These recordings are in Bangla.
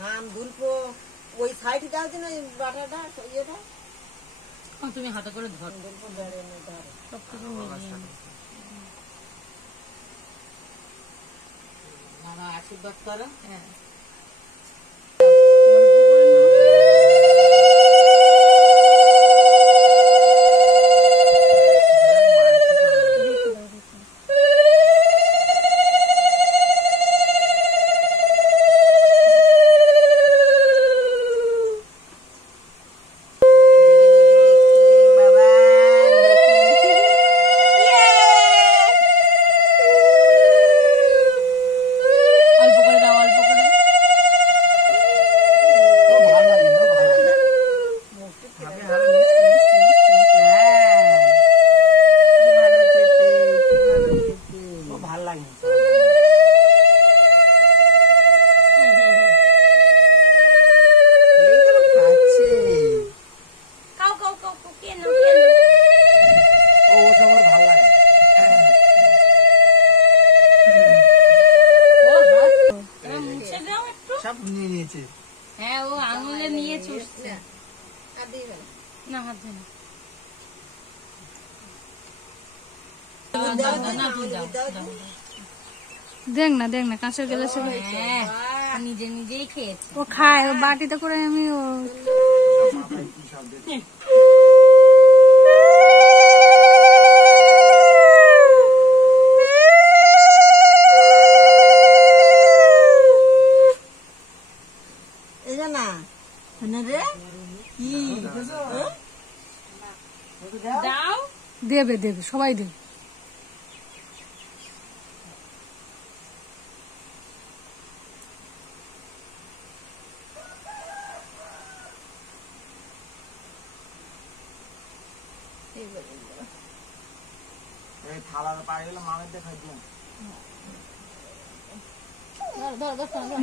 ধান দুলপো ওই সাইড দাও যে না বাটাটা ইয়েটা তুমি হাতে করে ধর বাবা আশীর্বাদ করো। হ্যাঁ হ্যাঁ ও আঙুলে নিয়ে চুষছে না হাত দেখ না কাঁচের গ্লাসে নিজে নিজেই খেয়েছে ও খায় ও বাটিতে করে আমি ও দেবে সবাই দেবে।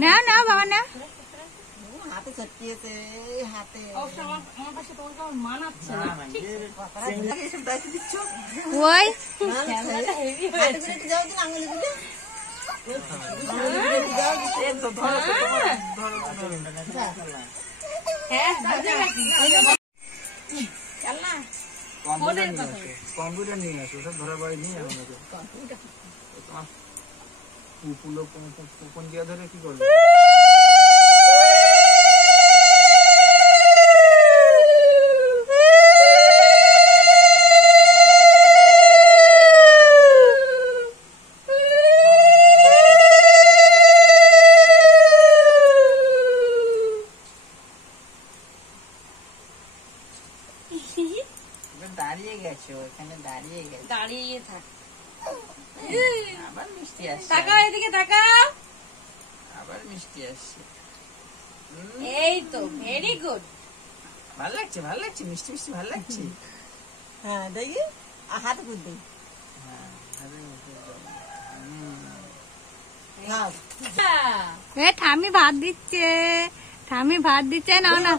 না বাবা না হাতে চটকিয়েছে হাতে আমার পাশে তোমার মানাচ্ছে ওই যাও দিন আঙুলিগুলো কম্পিউটার নিয়ে আসো সব ধরা বাড়ি নিয়ে কোন জায়গা ধরে কি করবে দাঁড়িয়ে গেছে ওখানে দাঁড়িয়ে থাক আবার মিষ্টি আসছে তাকাও এদিকে তাকাও আবার মিষ্টি আসছে এই তো ভেরি গুড ভালো লাগছে মিষ্টি ভালো লাগছে হ্যাঁ দেখি হাতে করে দিই ঠামি ভাত দিচ্ছে নাও না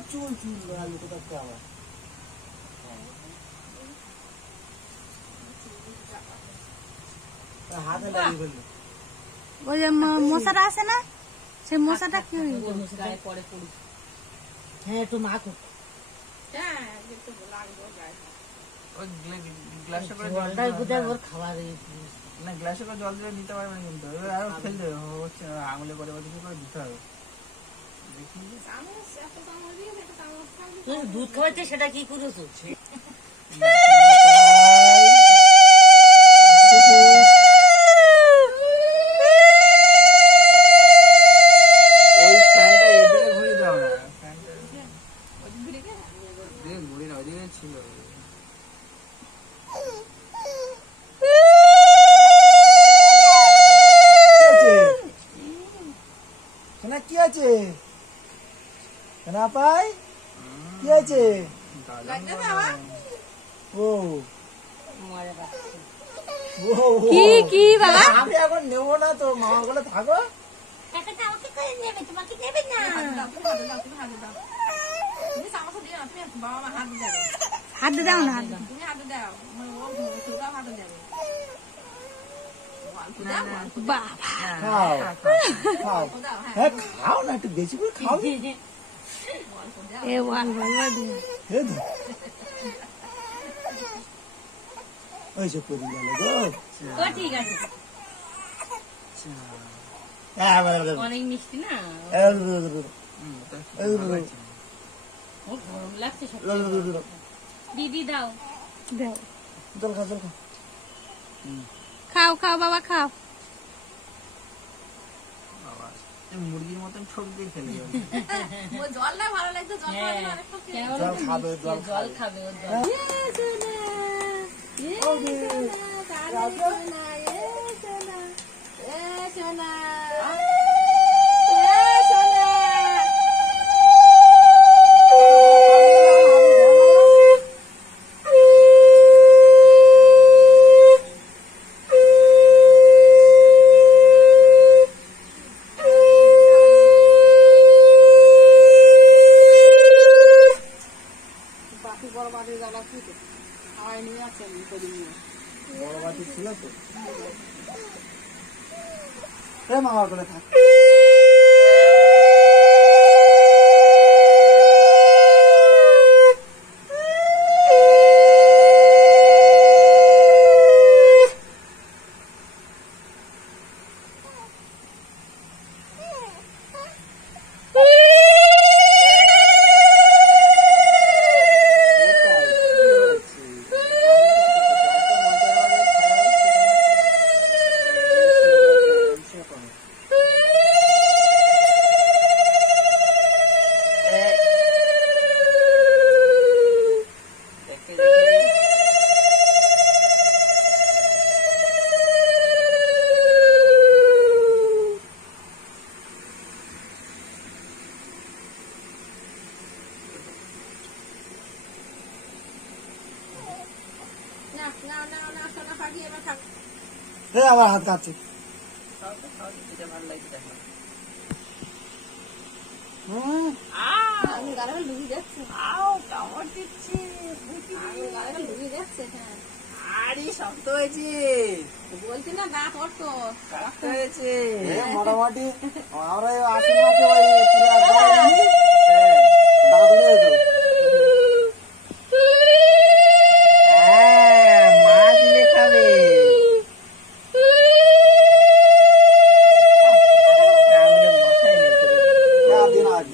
ওই যে মশাটা আছে না সে মশাটা কি হ্যাঁ একটু মাখো গ্লাসে করে জল দিয়ে নিতে পারবে কিন্তু আরো ফেলতে হচ্ছে আঙুলে করে দিতে হবে দুধ খাওয়াচ্ছে সেটা কি করেছো কি আছে না পাই কি আছে ও কি কি বাবা আমি এখন নেবো না তো, মামা বলে থাকো। টাকাটা আমাকে করে নেবে, তোমাকে নেবে না। হাত দাও না বাবা খাও খাও, হ্যাঁ খাও না, একটু বেশি করে খাও। এ বল বল এই ধর। ওই সব করে গেল গো। ও ঠিক আছে, হ্যাঁ, বলে, বলে, বলে। অনেক মিষ্টি না, এই ধর, ধর, ধর, এই ধর, ধর, ও গরম লাগছে সব। ধর, ধর, ধর, ধর। দিদি দাও, দাও জল খা, জল খা। খাও খাও বাবা খাও মুরগির মতন ঠোক দিয়ে খেলে যাবে। জলটা ভালো লাগছে, জল জল খাবে, জল জল খাবে। খাবে, ও জল। বড় বাটি ছিল তো। এ মামা করে থাক। আবার হাত কাটছে। বলছি না দাঁত অর্থ মোটামুটি আমরা 8 মাসে ওই পুরো দাঁত উড়ে যেত। মা দিলে খাবে।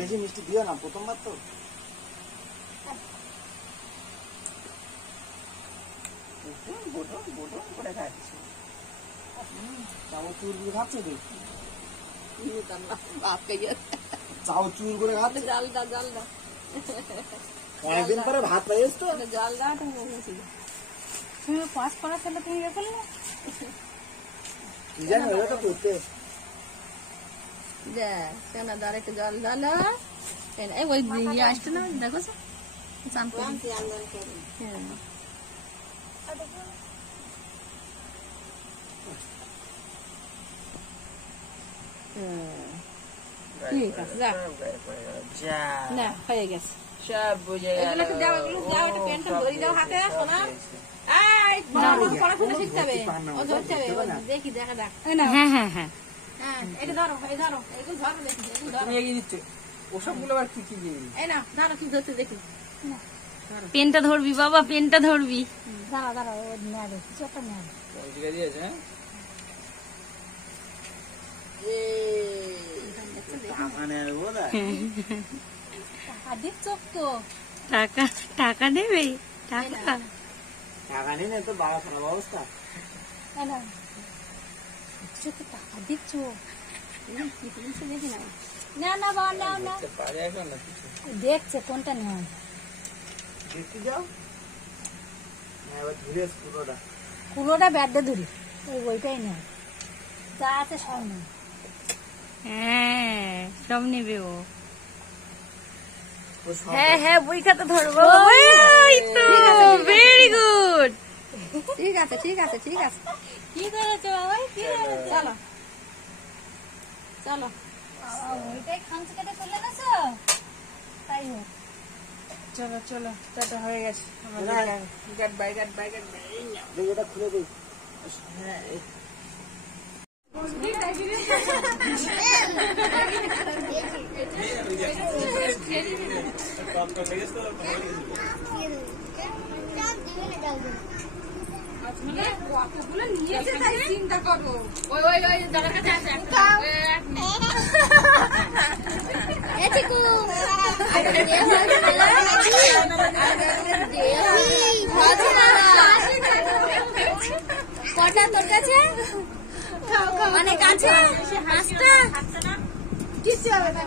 বেশি মিষ্টি দিও না, প্রথমবার তো। করে খাচ্ছি, চাও চুর করে খাচ্ছে তো, চাও চুর করে খাচ্ছে। জল দা, জল দা, অনেকদিন পরে ভাত পাইস তো। জল দা। তুমি পাস করা ছেলে তুমি ইয়ে করলে কি জানি ওরা তো করতে। সোনা দাঁড় একটু জল ঢালো। এই ওই ইয়ে আসছে না, দেখো চান করে। ঠিক আছে, যা না হয়ে গেছে সব বুঝে গেল। এগুলোকে দাও, এগুলো দাও, একটা পেনটা ধরে দাও হাতে। সোনা এই পড়াশোনা শিখতে হবে, ও ধরতে হবে, দেখি দেখা যাক। হ্যাঁ হ্যাঁ হ্যাঁ হ্যাঁ এটা ধরো, এই ধরো, এগুলো ধরো, দেখি এগুলো ধরো। তুমি এগিয়ে দিচ্ছ ওসবগুলো আবার কি কি দিয়ে এই না ধরো, কি ধরতে দেখি। পেনটা ধরবি বাবা, পেনটা ধরবি। দাঁড়া দাঁড়া ও নেয়া দে, চোখটা নেয়া দে। ওইদিকে দিয়েছে। হ্যাঁ টাকা দিচ্ছ তো? টাকা টাকা দেবে? টাকা টাকা নেই না তো, বাবা খারাপ অবস্থা। টাকা দিচ্ছ? দেখি না, না না বাবা নাও না, দেখছে কোনটা নেওয়া। দেখতে যাও, ধীরে পুরোটা কুলোটা ব্যাডে ধরি, ওইটাই নেয়, যা আছে সব নেয়। হ্যাঁ সব নেবে ও। হ্যাঁ হ্যাঁ বই খাতা ধরবো। Very good. ঠিক আছে, ঠিক আছে, ঠিক আছে। কি করেছো বাবা? কি করেছো? চলো চলো ওইটাই খামচে কেটে চলে গেছো? তাই হোক। চলো চলো টাটা হয়ে গেছে গাট বাই এটা খুলে দিই। কতগুলো নিয়েছে তাই চিন্তা করো। ওই দাদার কাছে আছে কটা তোর কাছে? অনেক আছে? 5টা? কিছু হবে না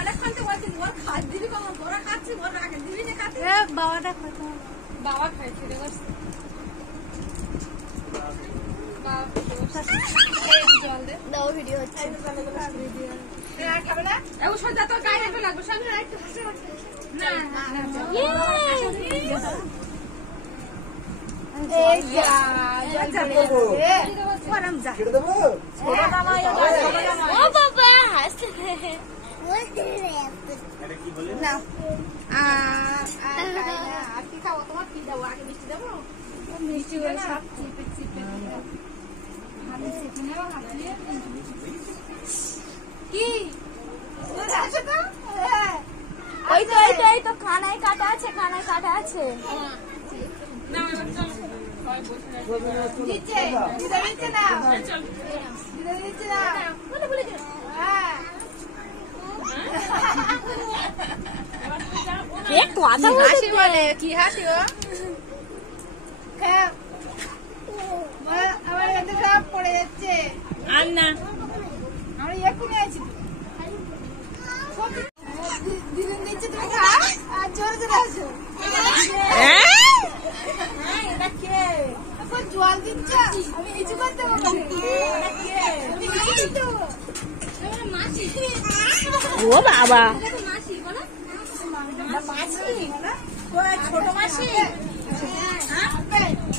অনেকক্ষণ তো বলছি ওর খাট দিবি কখন তোরা খাচ্ছিস ওর আগে দিবি না খাচ্ছিস বাবাটা কত? বাবা খাইছে রে বস জল দে দাও ভিডিও হচ্ছে। খাবে না ও সোজা তোর গায়ে একটু লাগবে সামনে একটু না ও বাবা হাসতে আর কি খাবো তোমার কি দেবো আগে মিষ্টি দেবো মিষ্টি করে সব চিপে চিপে কি এই তো খানায় কাটা আছে, খানায় কাটা আছে। দিচ্ছে দিচ্ছে না দিচ্ছে না হাসি বলে কি হাসি ও আমার এতে সব পড়ে যাচ্ছে আর না আমরা এক্ষুনি আছি দিদিন দিচ্ছে তুমি খা আর জোরে জোরে আসো এটা কে এখন জল দিচ্ছ আমি কিছু করতে পারবো ও বাবা ছোট মাসি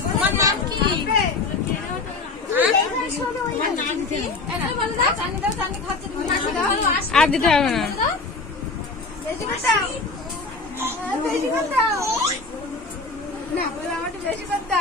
তোমার নাম কি আর দিতে হবে না। বেশি করতে না বলে আমার বেশি করতে